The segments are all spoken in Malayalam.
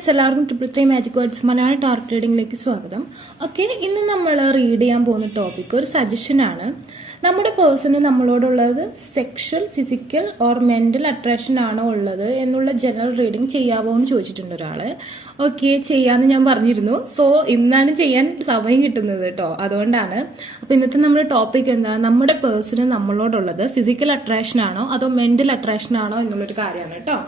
ഫ്രണ്ട്സ്, എല്ലാവർക്കും 333 മാജിക് വേർഡ്സ് മലയാളം ടാർഗറ്റ് റീഡിംഗിലേക്ക് സ്വാഗതം. ഓക്കെ, ഇന്ന് നമ്മൾ റീഡ് ചെയ്യാൻ പോകുന്ന ടോപ്പിക് ഒരു സജഷനാണ്. നമ്മുടെ പേഴ്സണ് നമ്മളോടുള്ളത് sexual, physical or mental attraction ആണോ ഉള്ളത് എന്നുള്ള ജനറൽ റീഡിംഗ് ചെയ്യാവോ എന്ന് ചോദിച്ചിട്ടുണ്ട് ഒരാൾ. ഓക്കെ, ചെയ്യാന്ന് ഞാൻ പറഞ്ഞിരുന്നു. സോ ഇന്നാണ് ചെയ്യാൻ സമയം കിട്ടുന്നത് കേട്ടോ, അതുകൊണ്ടാണ്. അപ്പൊ ഇന്നത്തെ നമ്മുടെ ടോപ്പിക് എന്താ, നമ്മുടെ പേഴ്സണ് നമ്മളോടുള്ളത് ഫിസിക്കൽ അട്രാക്ഷൻ ആണോ അതോ മെന്റൽ അട്രാക്ഷൻ ആണോ എന്നുള്ളൊരു കാര്യമാണ് കേട്ടോ.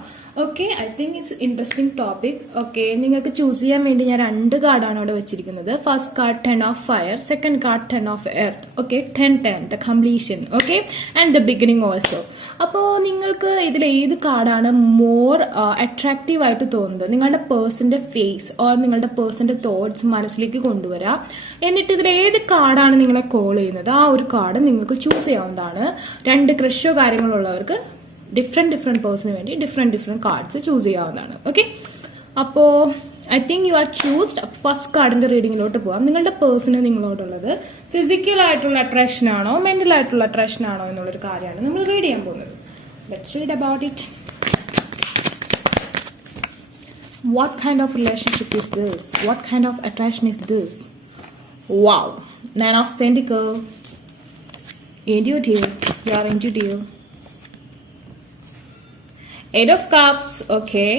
Okay, I think it's interesting topic. Okay, നിങ്ങൾക്ക് ചൂസ് ചെയ്യാൻ വേണ്ടി ഞാൻ 2 കാർഡാണ് ഇവിടെ വെച്ചിരിക്കുന്നത്. First card 10 of fire, second card 10 of earth. Okay, 10 the completion. Okay, and the beginning also. അപ്പോൾ നിങ്ങൾക്ക് ഇതിൽ ഏത് കാർഡാണ് മോർ അട്രാക്റ്റീവ് ആയിട്ട് തോന്നുന്നത്, നിങ്ങളുടെ പേഴ്സന്റെ ഫേസ് ഓർ നിങ്ങളുടെ പേഴ്സന്റെ തോട്ട്സ് മനസ്സിലേക്ക് കൊണ്ടുവരാം. എന്നിട്ട് ഇതിൽ ഏത് കാർഡാണ് നിങ്ങളെ കോൾ ചെയ്യുന്നത് ആ ഒരു കാർഡ് നിങ്ങൾക്ക് ചൂസ് ചെയ്യാവുന്നതാണ്. 2 ക്രഷോ കാര്യങ്ങളുള്ളവർക്ക് ഡിഫറെന്റ് പേഴ്സണിന് വേണ്ടി ഡിഫറെന്റ് കാർഡ്സ് ചൂസ് ചെയ്യാവുന്നതാണ്. ഓക്കെ, അപ്പോൾ I think you are choosed. First കാർഡിന്റെ റീഡിങ്ങിലോട്ട് പോവാം. നിങ്ങളുടെ പേഴ്സണ് നിങ്ങളോടുള്ളത് ഫിസിക്കൽ ആയിട്ടുള്ള അട്രാക്ഷൻ ആണോ മെന്റൽ ആയിട്ടുള്ള അട്രാക്ഷൻ ആണോ എന്നുള്ളൊരു കാര്യമാണ് നമ്മൾ റീഡ് ചെയ്യാൻ പോകുന്നത്. Let's read about it. What kind of relationship is this? What kind of attraction is this? Wow, 9 of Pentacles. Intuitive. You are intuitive. 8 of Cups. Okay.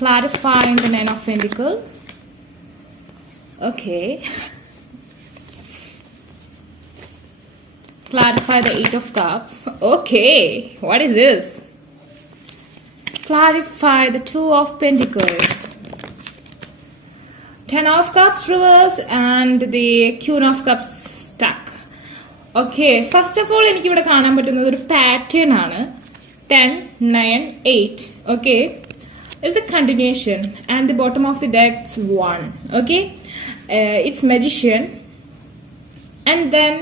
Clarifying the 9 of Pentacles. Okay. Clarify the 8 of Cups. Okay. What is this? Clarify the 2 of Pentacles. 10 of Cups reverse and the Queen of Cups stuck. Okay, first of all എനിക്ക് ഇവിടെ കാണാൻ പറ്റുന്നത് ഒരു പാറ്റേൺ ആണ്. 10, 9, 8. Okay, it's A continuation and the bottom of the dex 1. Okay, it's magician. And then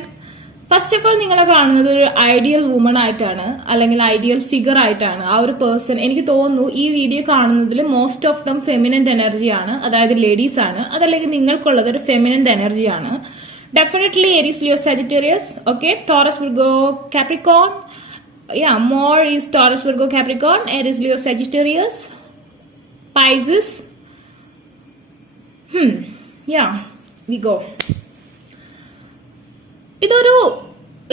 first of all നിങ്ങളെ കാണുന്നത് ഒരു ഐഡിയൽ വുമൺ ആയിട്ടാണ്, അല്ലെങ്കിൽ ഐഡിയൽ ഫിഗർ ആയിട്ടാണ്. ആ ഒരു പേഴ്സൺ എനിക്ക് തോന്നുന്നു ഈ വീഡിയോ കാണുന്നതിൽ മോസ്റ്റ് ഓഫ് ദം ഫെമിനന്റ് എനർജിയാണ്, അതായത് ലേഡീസ് ആണ്. അതല്ലെങ്കിൽ നിങ്ങൾക്കുള്ളത് ഒരു ഫെമിനന്റ് എനർജിയാണ്. Definitely Aries, Leo, Sagittarius. Okay, Taurus, Virgo, Capricorn. Yeah, more is Taurus, Virgo, Capricorn. Aries, Leo, Sagittarius, Pisces. Yeah, we go.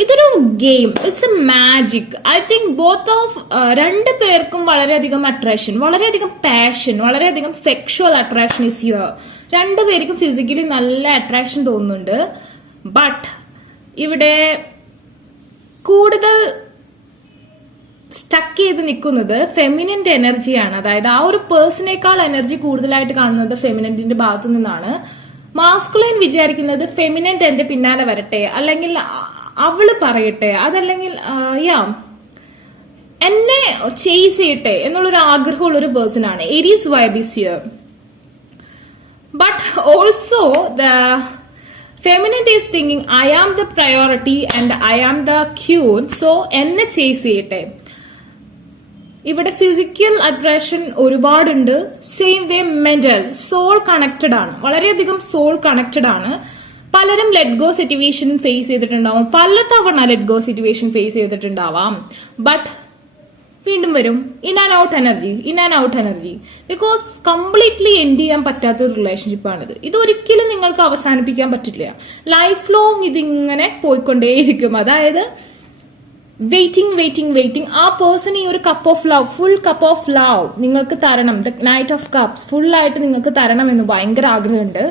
ഇതൊരു game, it's A magic. I think both of 2 പേർക്കും വളരെയധികം അട്രാക്ഷൻ, വളരെയധികം പാഷൻ, വളരെയധികം സെക്ഷുവൽ അട്രാക്ഷൻ ഇസ് ഹിയർ. 2 പേർക്കും ഫിസിക്കലി നല്ല അട്രാക്ഷൻ തോന്നുന്നുണ്ട്. ബട്ട് ഇവിടെ കൂടുതൽ സ്റ്റക്ക് ചെയ്ത് നിൽക്കുന്നത് ഫെമിനന്റ് എനർജിയാണ്. അതായത് ആ ഒരു പേഴ്സണേക്കാൾ എനർജി കൂടുതലായിട്ട് കാണുന്നത് ഫെമിനന്റിന്റെ ഭാഗത്തു നിന്നാണ്. മാസ്കുലൈൻ വിചാരിക്കുന്നത് ഫെമിനന്റ് എന്റെ പിന്നാലെ വരട്ടെ, അല്ലെങ്കിൽ അവള് പറയട്ടെ, അതല്ലെങ്കിൽ എന്നെ ചേസ് ചെയ്യട്ടെ എന്നുള്ളൊരു ആഗ്രഹമുള്ളൊരു പേഴ്സൺ ആണ്. Aries vibe is here. But also the feminine is thinking I am the priority and I am the queen, so എന്നെ ചേസ് ചെയ്യട്ടെ. ഇവിടെ ഫിസിക്കൽ അട്രാക്ഷൻ ഒരുപാടുണ്ട്. Same way mental, soul connected ആണ്, വളരെയധികം സോൾ കണക്റ്റഡ് ആണ്. പലരും ലെറ്റ് ഗോ സിറ്റുവേഷൻ ഫേസ് ചെയ്തിട്ടുണ്ടാവാം, പലതവണ ലെറ്റ് ഗോ സിറ്റുവേഷൻ ഫേസ് ചെയ്തിട്ടുണ്ടാവാം. ബട്ട് വീണ്ടും വരും. In and out energy because completely end ചെയ്യാൻ പറ്റാത്ത ഒരു റിലേഷൻഷിപ്പാണിത്. ഇതൊരിക്കലും നിങ്ങൾക്ക് അവസാനിപ്പിക്കാൻ പറ്റില്ല. ലൈഫ് ലോങ് ഇതിങ്ങനെ പോയിക്കൊണ്ടേയിരിക്കും. അതായത് വെയിറ്റിംഗ്. ആ പേഴ്സൺ ഈ ഒരു ഫുൾ കപ്പ് ഓഫ് ലവ് നിങ്ങൾക്ക് തരണം. The knight of cups full ആയിട്ട് നിങ്ങൾക്ക് തരണം എന്ന് ഭയങ്കര ആഗ്രഹമുണ്ട്.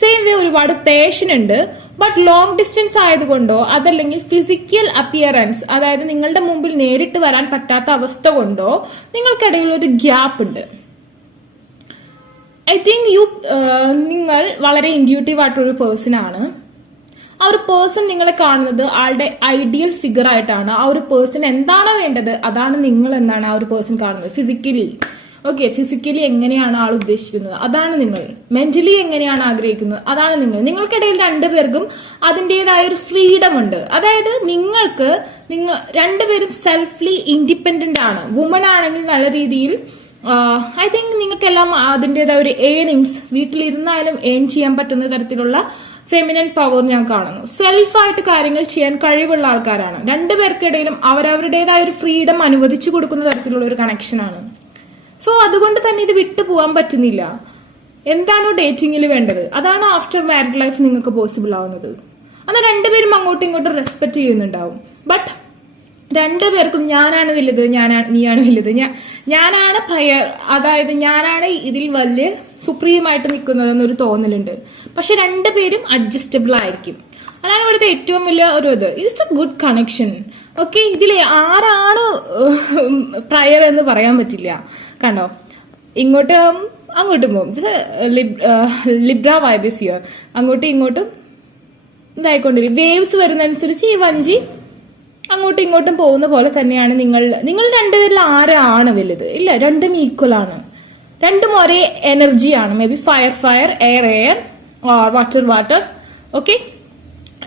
സെയിം വേ ഒരുപാട് പേഷൻ ഉണ്ട്. ബട്ട് ലോങ് ഡിസ്റ്റൻസ് ആയതുകൊണ്ടോ അതല്ലെങ്കിൽ ഫിസിക്കൽ അപ്പിയറൻസ്, അതായത് നിങ്ങളുടെ മുമ്പിൽ നേരിട്ട് വരാൻ പറ്റാത്ത അവസ്ഥ കൊണ്ടോ നിങ്ങൾക്കിടയിൽ ഒരു ഗ്യാപ്പ് ഉണ്ട്. ഐ തിങ്ക് നിങ്ങൾ വളരെ ഇൻഡ്യൂട്ടീവ് ആയിട്ടൊരു പേഴ്സൺ ആണ്. ആ ഒരു പേഴ്സൺ നിങ്ങളെ കാണുന്നത് ആളുടെ ഐഡിയൽ ഫിഗർ ആയിട്ടാണ്. ആ ഒരു പേഴ്സൺ എന്താണോ വേണ്ടത് അതാണ് നിങ്ങൾ എന്നാണ് ആ ഒരു പേഴ്സൺ കാണുന്നത്. ഫിസിക്കലി എങ്ങനെയാണ് ആൾ ഉദ്ദേശിക്കുന്നത് അതാണ് നിങ്ങൾ. മെന്റലി എങ്ങനെയാണ് ആഗ്രഹിക്കുന്നത് അതാണ് നിങ്ങൾ. നിങ്ങൾക്കിടയിൽ 2 പേർക്കും അതിൻ്റെതായ ഒരു ഫ്രീഡം ഉണ്ട്. അതായത് നിങ്ങൾ 2 പേരും സെൽഫ്ലി ഇൻഡിപെൻഡന്റ് ആണ്. വുമൺ ആണെങ്കിൽ നല്ല രീതിയിൽ ഐ തിങ്ക് നിങ്ങൾക്കെല്ലാം അതിൻ്റെതായ ഒരു ഏണിങ്സ്, വീട്ടിലിരുന്നാലും ഏൺ ചെയ്യാൻ പറ്റുന്ന തരത്തിലുള്ള ഫെമിനൻ പവർ ഞാൻ കാണുന്നു. സെൽഫായിട്ട് കാര്യങ്ങൾ ചെയ്യാൻ കഴിവുള്ള ആൾക്കാരാണ്. രണ്ടുപേർക്കിടയിലും അവരവരുടേതായ ഒരു ഫ്രീഡം അനുവദിച്ചു കൊടുക്കുന്ന തരത്തിലുള്ള ഒരു കണക്ഷനാണ്. സോ അതുകൊണ്ട് തന്നെ ഇത് വിട്ടു പോകാൻ പറ്റുന്നില്ല. എന്താണോ ഡേറ്റിംഗിൽ വേണ്ടത് അതാണ് ആഫ്റ്റർ മാരിഡ് ലൈഫ് നിങ്ങൾക്ക് പോസിബിൾ ആവുന്നത്. എന്നാൽ രണ്ടുപേരും അങ്ങോട്ടും ഇങ്ങോട്ടും റെസ്പെക്ട് ചെയ്യുന്നുണ്ടാവും. ബട്ട് രണ്ടുപേർക്കും ഞാനാണ് വലുത്, നീയാണ് വലുത്, ഞാനാണ് പ്രയർ, അതായത് ഞാനാണ് ഇതിൽ വലിയ സുപ്രീമായിട്ട് നിൽക്കുന്നതെന്നൊരു തോന്നലുണ്ട്. പക്ഷെ രണ്ടുപേരും അഡ്ജസ്റ്റബിൾ ആയിരിക്കും. അതാണ് ഇവിടുത്തെ ഏറ്റവും വലിയ ഒരു ഇത്. It's a good connection. Okay, ഇതിൽ ആരാണ് പ്രയർ എന്ന് പറയാൻ പറ്റില്ല. കണ്ടോ, ഇങ്ങോട്ടും അങ്ങോട്ടും പോകും. Libra vibes here. അങ്ങോട്ടും ഇങ്ങോട്ടും ഇതായിക്കൊണ്ടിരിക്കും. വേവ്സ് വരുന്നതനുസരിച്ച് ഈ വഞ്ചി അങ്ങോട്ടും ഇങ്ങോട്ടും പോകുന്ന പോലെ തന്നെയാണ് നിങ്ങൾ രണ്ടുപേരിൽ ആരാണ് വലുത്? ഇല്ല, രണ്ടും ഈക്വൽ ആണ്. രണ്ടും ഒരേ എനർജിയാണ്. May be fire, air or water. Okay,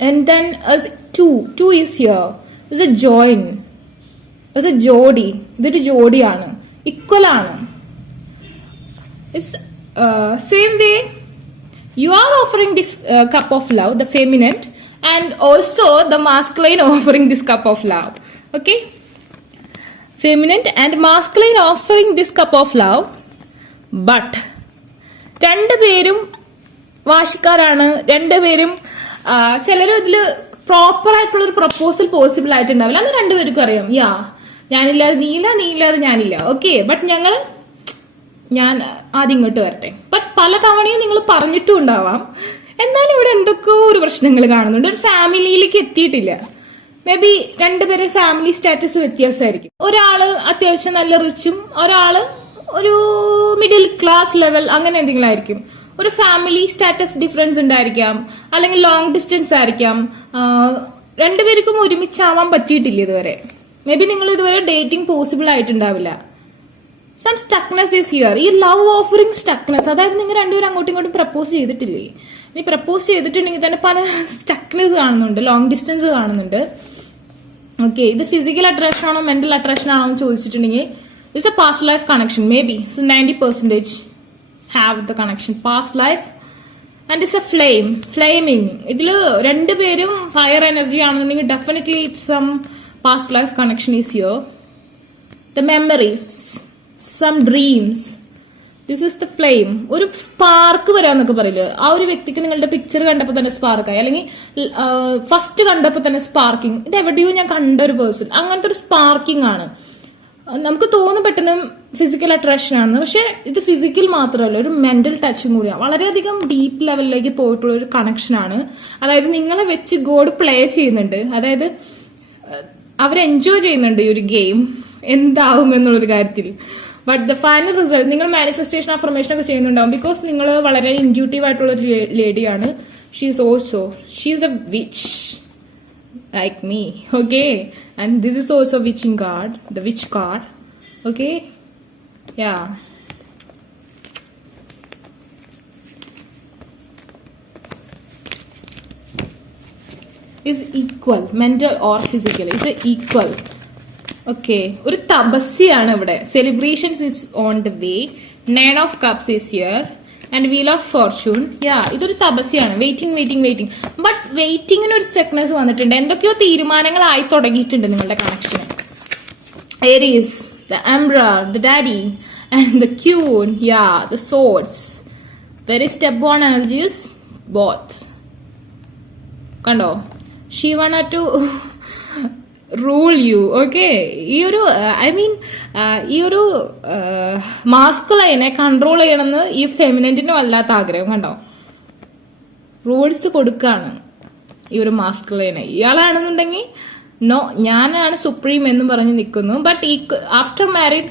and then as two is here. Is a join, is a jodi. ഇതൊരു ജോഡിയാണ്, ഈക്വൽ ആണ്. It's same way you are offering this cup of love, the feminine, and also the masculine offering this cup of love. Okay, feminine and masculine offering this cup of love. But രണ്ടുപേരും വാശിക്കാരാണ്. രണ്ടുപേരും ചിലരും ഇതില് പ്രോപ്പർ ആയിട്ടുള്ള ഒരു പ്രപ്പോസൽ പോസിബിൾ ആയിട്ടുണ്ടാവില്ല. അത് രണ്ടുപേർക്കും അറിയാം. ഞാനില്ലാതെ നീയില്ല, നീയില്ലാതെ ഞാനില്ല. ഓക്കെ, ബട്ട് ഞാൻ ആദ്യം ഇങ്ങോട്ട് വരട്ടെ. ബട്ട് പല തവണയും നിങ്ങൾ പറഞ്ഞിട്ടും ഉണ്ടാവാം. എന്നാലും ഇവിടെ എന്തൊക്കെയോ ഒരു പ്രശ്നങ്ങൾ കാണുന്നുണ്ട്. ഒരു ഫാമിലിയിലേക്ക് എത്തിയിട്ടില്ല. മേ ബി രണ്ടുപേരെ ഫാമിലി സ്റ്റാറ്റസ് വ്യത്യാസമായിരിക്കും. ഒരാള് അത്യാവശ്യം നല്ല റിച്ചും ഒരാള് ഒരു മിഡിൽ ക്ലാസ് ലെവൽ, അങ്ങനെ എന്തെങ്കിലും ആയിരിക്കും. ഒരു ഫാമിലി സ്റ്റാറ്റസ് ഡിഫറൻസ് ഉണ്ടായിരിക്കാം, അല്ലെങ്കിൽ ലോങ് ഡിസ്റ്റൻസ് ആയിരിക്കാം. രണ്ടുപേർക്കും ഒരുമിച്ചാവാൻ പറ്റിയിട്ടില്ല ഇതുവരെ. മേ ബി നിങ്ങൾ ഇതുവരെ ഡേറ്റിംഗ് പോസിബിൾ ആയിട്ടുണ്ടാവില്ല. Some stuckness is here. ഈ ലവ് ഓഫറിംഗ് സ്റ്റക്നെസ്, അതായത് നിങ്ങൾ രണ്ടുപേരും അങ്ങോട്ടും ഇങ്ങോട്ടും പ്രപ്പോസ് ചെയ്തിട്ടില്ലേ? ഇനി പ്രപ്പോസ് ചെയ്തിട്ടുണ്ടെങ്കിൽ തന്നെ പല സ്റ്റക്നെസ് കാണുന്നുണ്ട്, ലോങ് ഡിസ്റ്റൻസ് കാണുന്നുണ്ട്. ഓക്കെ, ഇത് ഫിസിക്കൽ അട്രാക്ഷൻ ആണോ മെന്റൽ അട്രാക്ഷൻ ആണോ എന്ന് ചോദിച്ചിട്ടുണ്ടെങ്കിൽ it's A past life connection. May be 90% have the connection past life and it's a flaming. ഇതില് രണ്ടുപേരും ഫയർ എനർജി ആണെന്നുണ്ടെങ്കിൽ definitely it's some past life connection is here. The memories, some dreams, this is the flame. ഒരു സ്പാർക്ക് വരാന്നൊക്കെ പറയില്ല. ആ ഒരു വ്യക്തിക്ക് നിങ്ങളുടെ പിക്ചർ കണ്ടപ്പോൾ തന്നെ സ്പാർക്കായി, അല്ലെങ്കിൽ ഫസ്റ്റ് കണ്ടപ്പോൾ തന്നെ സ്പാർക്കിംഗ്. ഇത് എവിടെയോ ഞാൻ കണ്ട ഒരു പേഴ്സൺ, അങ്ങനത്തെ ഒരു സ്പാർക്കിംഗ് ആണ്. നമുക്ക് തോന്നും പെട്ടെന്ന് ഫിസിക്കൽ അട്രാക്ഷൻ ആണ്, പക്ഷെ ഇത് ഫിസിക്കൽ മാത്രമല്ല, ഒരു മെന്റൽ ടച്ചും കൂടിയാണ്. വളരെയധികം ഡീപ്പ് ലെവലിലേക്ക് പോയിട്ടുള്ള ഒരു കണക്ഷൻ ആണ്. അതായത് നിങ്ങളെ വെച്ച് ഗോഡ് പ്ലേ ചെയ്യുന്നുണ്ട്, അതായത് അവർ എൻജോയ് ചെയ്യുന്നുണ്ട് ഈ ഒരു ഗെയിം എന്താവും എന്നുള്ളൊരു കാര്യത്തിൽ. ബട്ട് ദ ഫൈനൽ റിസൾട്ട് നിങ്ങൾ മാനിഫെസ്റ്റേഷൻ അഫർമേഷൻ ഒക്കെ ചെയ്യുന്നുണ്ടാവും. ബിക്കോസ് നിങ്ങൾ വളരെ ഇൻറ്റ്യൂട്ടീവ് ആയിട്ടുള്ള ഒരു ലേഡിയാണ്. She's a witch like me. Okay, and this is also witching card, the witch card. Okay, yeah, is equal, mental or physical is equal. Okay, ഒരു തപസ്യാണ് ഇവിടെ. Celebrations is on the way. 9 of cups is here and wheel of fortune. ഇതൊരു തപസ്യാണ്. വെയിറ്റിംഗ്. ബട്ട് വെയിറ്റിംഗിന് ഒരു സ്റ്റക്നെസ് വന്നിട്ടുണ്ട്. എന്തൊക്കെയോ തീരുമാനങ്ങളായി തുടങ്ങിയിട്ടുണ്ട് നിങ്ങളുടെ കണക്ഷന്. Aries, the Emperor, the Daddy and the Queen. The swords. Very step-on energies both. കണ്ടോ, she wanted to rule you. Okay, ഈ ഒരു മാസ്കുലൈനെ കൺട്രോൾ ചെയ്യണമെന്ന് ഈ ഫെമിനന്റിനും വല്ലാത്ത ആഗ്രഹം. കണ്ടോ, റൂൾസ് കൊടുക്കാണ് ഈ ഒരു മാസ്കുലൈനെ. ഇയാളാണെന്നുണ്ടെങ്കിൽ നോ, ഞാനാണ് സുപ്രീം എന്ന് പറഞ്ഞ് നിൽക്കുന്നു. But after married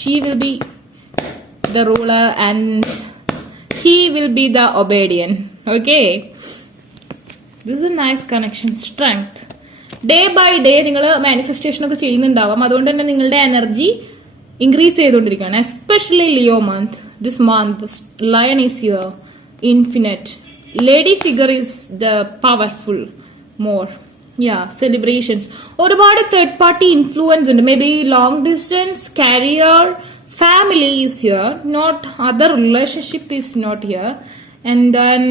she will be the ruler and he will be the obedient. Okay, this is a nice connection. Strength. Day by day നിങ്ങൾ മാനിഫെസ്റ്റേഷൻ ഒക്കെ ചെയ്യുന്നുണ്ടാവാം. അതുകൊണ്ട് തന്നെ നിങ്ങളുടെ എനർജി ഇൻക്രീസ് ചെയ്തുകൊണ്ടിരിക്കുകയാണ്. Especially Leo month. This month lion is here, infinite. Lady figure is the powerful more. Celebrations. ഒരുപാട് തേർഡ് പാർട്ടി ഇൻഫ്ലുവൻസ് ഉണ്ട്. Maybe long distance, career, family is here. Not other relationship is not here. And then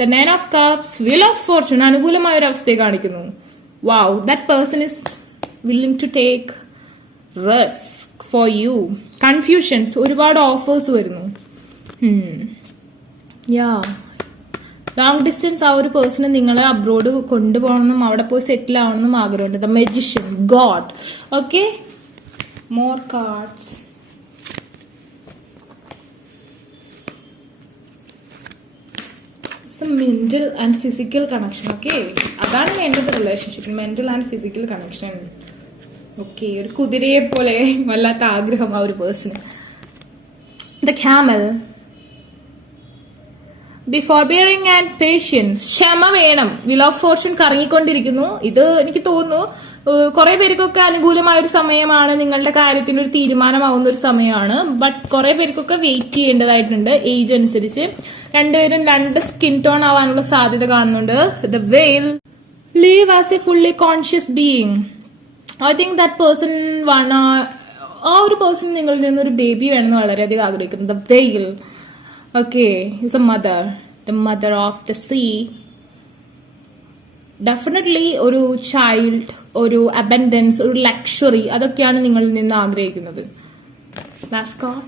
the nine of cups, wheel of fortune, അനുകൂലമായ ഒരു അവസ്ഥയെ കാണിക്കുന്നു. Wow, that person is willing to take risk for you. Confusions, ഒരുപാട് ഓഫേഴ്സ് വരുന്നു. യാ, ലോങ് ഡിസ്റ്റൻസ് ആ ഒരു പേഴ്സണ് നിങ്ങളെ അബ്രോഡ് കൊണ്ടുപോകണമെന്നും അവിടെ പോയി സെറ്റിൽ ആവണമെന്നും ആഗ്രഹമുണ്ട്. The magician, god. Okay, more cards. Mental and physical connection. Okay, അതാണ് വേണ്ടത് റിലേഷൻഷിപ്പിൽ, mental and physical connection. Okay, ഒരു കുതിരയെ പോലെ വല്ലാത്ത ആഗ്രഹം ആ ഒരു person. The camel, be forbearing and patience, ക്ഷമ വേണം. വിൽ ഓഫ് ഫോർച്യൂൺ കറങ്ങിക്കൊണ്ടിരിക്കുന്നു. ഇത് എനിക്ക് തോന്നുന്നു കുറെ പേർക്കൊക്കെ അനുകൂലമായ ഒരു സമയമാണ്, നിങ്ങളുടെ കാര്യത്തിൽ ഒരു തീരുമാനമാവുന്ന ഒരു സമയമാണ്. ബട്ട് കുറെ പേർക്കൊക്കെ വെയിറ്റ് ചെയ്യേണ്ടതായിട്ടുണ്ട് ഏജ് അനുസരിച്ച്. രണ്ടുപേരും രണ്ട് സ്കിൻ ടോൺ ആവാനുള്ള സാധ്യത കാണുന്നുണ്ട്. ദ വെയിൽ, leave as A fully conscious being. I think that person ആ ഒരു പേഴ്സൺ നിങ്ങളിൽ നിന്നൊരു ബേബി വേണമെന്ന് വളരെയധികം ആഗ്രഹിക്കുന്നു. ദ വെയിൽ, okay, is a mother, the mother of the sea. Definitely ഒരു ചൈൽഡ്, ഒരു അബൻഡൻസ്, ഒരു ലക്ഷറി, അതൊക്കെയാണ് നിങ്ങളിൽ നിന്ന് ആഗ്രഹിക്കുന്നത്. ലാസ്റ്റ് കാർഡ്,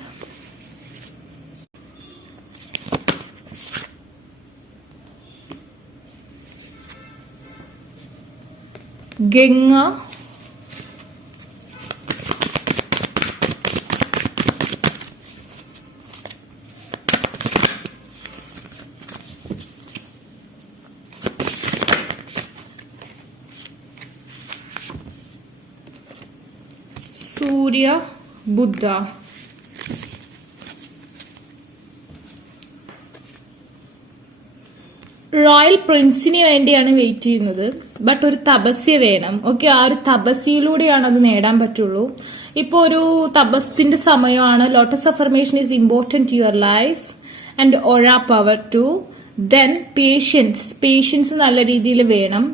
ഗംഗ, സൂര്യ, ബുദ്ധ. റോയൽ പ്രിൻസിന് വേണ്ടിയാണ് വെയിറ്റ് ചെയ്യുന്നത്. ബട്ട് ഒരു തപസ്യ വേണം. ഓക്കെ, ആ ഒരു തപസ്യയിലൂടെയാണ് അത് നേടാൻ പറ്റുള്ളൂ. ഇപ്പോൾ ഒരു തപസ്സിന്റെ സമയമാണ്. Lotus affirmation is important to your life and aura power too. Then patience നല്ല രീതിയിൽ വേണം.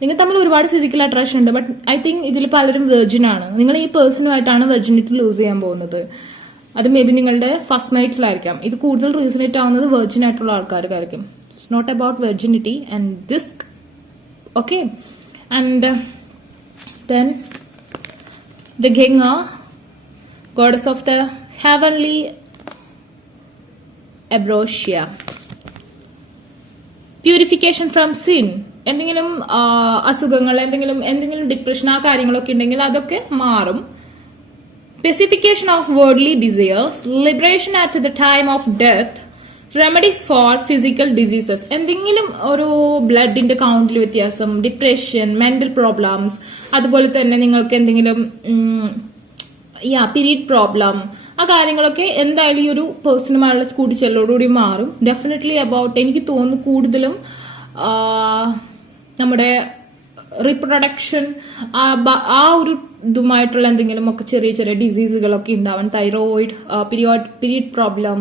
നിങ്ങൾ തമ്മിൽ ഒരുപാട് ഫിസിക്കൽ അട്രാക്ഷൻ ഉണ്ട്. ബട്ട് ഐ തിങ്ക് ഇതിൽ പലരും വെർജിൻ ആണ്. നിങ്ങൾ ഈ പേഴ്സണുമായിട്ടാണ് വെർജിനിറ്റി ലൂസ് ചെയ്യാൻ പോകുന്നത്. അത് മേ ബി നിങ്ങളുടെ ഫസ്റ്റ് നൈറ്റിലായിരിക്കാം. ഇത് കൂടുതൽ റീസണേറ്റ് ആവുന്നത് വെർജിൻ ആയിട്ടുള്ള ആൾക്കാർക്കായിരിക്കും. It's not about virginity and this. Okay, and then the Ganga, goddess of the heavenly ambrosia. Purification from sin. എന്തെങ്കിലും അസുഖങ്ങൾ, എന്തെങ്കിലും ഡിപ്രഷൻ, ആ കാര്യങ്ങളൊക്കെ ഉണ്ടെങ്കിൽ അതൊക്കെ മാറും. Specification of worldly desires, liberation at the time of death, remedy for physical diseases. എന്തെങ്കിലും ഒരു ബ്ലഡിന്റെ കൗണ്ടിൽ വ്യത്യാസം, ഡിപ്രഷൻ, മെന്റൽ പ്രോബ്ലംസ്, അതുപോലെ തന്നെ നിങ്ങൾക്ക് എന്തെങ്കിലും പീരീഡ് പ്രോബ്ലം, ആ കാര്യങ്ങളൊക്കെ എന്തായാലും ഈ ഒരു പേഴ്സണുമായുള്ള കൂടിച്ചെല്ലോടുകൂടി മാറും. ഡെഫിനറ്റ്ലി അബൌട്ട്, എനിക്ക് തോന്നുന്നു കൂടുതലും നമ്മുടെ റീപ്രൊഡക്ഷൻ, ആ ഒരു ഇതുമായിട്ടുള്ള എന്തെങ്കിലും ഒക്കെ ചെറിയ ചെറിയ ഡിസീസുകളൊക്കെ ഉണ്ടാവാൻ, തൈറോയിഡ്, പീരീഡ് പ്രോബ്ലം,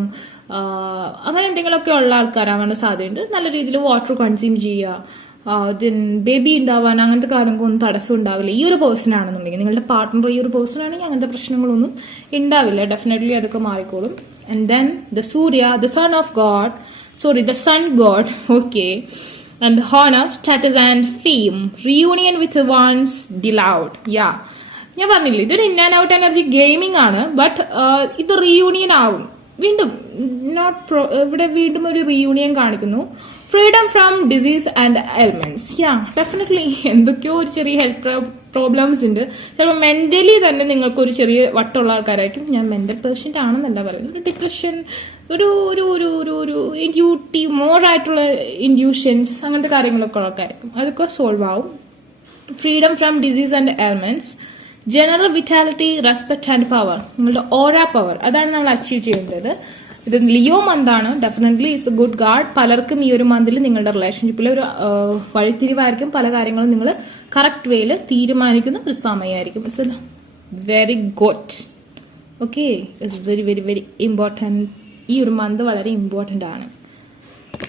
അങ്ങനെ എന്തെങ്കിലുമൊക്കെ ഉള്ള ആൾക്കാരാവാൻ സാധ്യതയുണ്ട്. നല്ല രീതിയിൽ വാട്ടർ കൺസ്യൂം ചെയ്യുക, ബേബി ഉണ്ടാവാൻ, അങ്ങനത്തെ കാര്യങ്ങൾക്കൊന്നും തടസ്സം ഉണ്ടാവില്ല. ഈ ഒരു പേഴ്സൺ ആണെന്നുണ്ടെങ്കിൽ, നിങ്ങളുടെ പാർട്ട്ണർ ഈ ഒരു പേഴ്സൺ ആണെങ്കിൽ അങ്ങനത്തെ പ്രശ്നങ്ങളൊന്നും ഉണ്ടാവില്ല. ഡെഫിനറ്റ്ലി അതൊക്കെ മാറിക്കോളും. And then the Surya, the sun of god, the sun god. Okay, and the honor, status and fame, reunion with one's beloved. Yeah, ഞാൻ പറഞ്ഞില്ലേ, ഇതൊരു in and out energy gaming ആണ്. ബട്ട് ഇത് റീയൂണിയൻ ആവും വീണ്ടും. ഇവിടെ വീണ്ടും ഒരു റീയൂണിയൻ കാണിക്കുന്നു. Freedom from disease and elements. Definitely എന്തൊക്കെയോ ഒരു ചെറിയ ഹെൽത്ത് പ്രോബ്ലംസ് ഉണ്ട്. ചിലപ്പോൾ മെന്റലി തന്നെ നിങ്ങൾക്ക് ഒരു ചെറിയ വട്ടമുള്ള ആൾക്കാരായിരിക്കും. ഞാൻ മെന്റൽ പേഷ്യന്റ് ആണെന്നല്ല പറയുന്നത്. ഡിപ്രഷൻ, ഒരു ഒരു ഒരു ഒരു ഒരു ഇൻഡ്യൂട്ടീവ് മോർ ആയിട്ടുള്ള ഇൻഡ്യൂഷൻസ്, അങ്ങനത്തെ കാര്യങ്ങളൊക്കെ ഉള്ളതായിരിക്കും. അതൊക്കെ സോൾവ് ആവും. Freedom from disease and elements, general vitality, respect and power. നിങ്ങളുടെ ഓറ പവർ, അതാണ് നമ്മൾ അച്ചീവ് ചെയ്യേണ്ടത്. ഇത് ലിയോ മന്താണ്. Definitely it's a good god. പലർക്കും ഈ ഒരു മന്തിൽ നിങ്ങളുടെ റിലേഷൻഷിപ്പിൽ ഒരു വഴിത്തിരിവായിരിക്കും. പല കാര്യങ്ങളും നിങ്ങൾ കറക്റ്റ് വേയിൽ തീരുമാനിക്കുന്ന ഒരു സമയമായിരിക്കും. It's a very good. Okay, it's very very very important. ഈ ഒരു മന്ത് വളരെ ഇമ്പോർട്ടൻ്റ് ആണ്.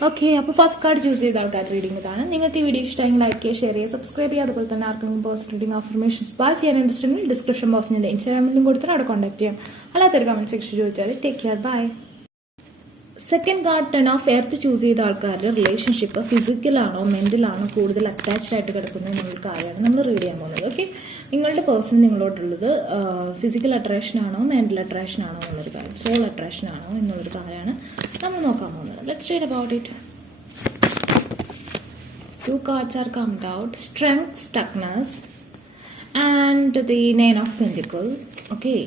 ഓക്കെ, അപ്പോൾ ഫസ്റ്റ് കാർഡ് ചൂസ് ചെയ്ത ആൾക്കാർ റീഡിംഗ് ഇതാണ്. നിങ്ങൾക്ക് ഈ വീഡിയോ ഇഷ്ടമെങ്കിൽ ലൈക്ക് ചെയ്യുക, ഷെയർ ചെയ്യുക, സബ്സ്ക്രൈബ് ചെയ്യുക. അതുപോലെ തന്നെ ആർക്കെങ്കിലും പേഴ്സണൽ റീഡിംഗ് അഫർമേഷൻസ് പാസ് ചെയ്യാൻ ഇൻട്രസ്റ്റ് ഉണ്ടെങ്കിൽ ഡിസ്ക്രിപ്ഷൻ ബോക്സിൽ എൻ്റെ ഇൻസ്റ്റാഗ്രാമിലും കൊടുത്തിട്ട് അവിടെ കോൺടാക്ട് ചെയ്യാം. അല്ലാത്തൊരു കമന്റ് സെക്ഷൻ ചോദിച്ചാൽ. Take care, bye. Second card 10 of earth choose ചെയ്ത ആൾക്കാരുടെ റിലേഷൻഷിപ്പ് ഫിസിക്കലാണോ മെന്റലാണോ കൂടുതൽ അറ്റാച്ച്ഡ് ആയിട്ട് കിടക്കുന്നത് എന്നുള്ളൊരു കാര്യമാണ് നമ്മൾ റീഡ് ചെയ്യാൻ പോകുന്നത്. ഓക്കെ, നിങ്ങളുടെ പേഴ്സൺ നിങ്ങളോടുള്ളത് ഫിസിക്കൽ അട്രാക്ഷൻ ആണോ മെന്റൽ അട്രാക്ഷൻ ആണോ എന്നുള്ളൊരു കാര്യം, സോൾ അട്രാക്ഷൻ ആണോ എന്നുള്ളൊരു കാര്യമാണ് നമ്മൾ നോക്കാൻ പോകുന്നത്. Let's read about it. 2 cards are come out: strength, stuckness, and the Nine of Pentacles. Okay.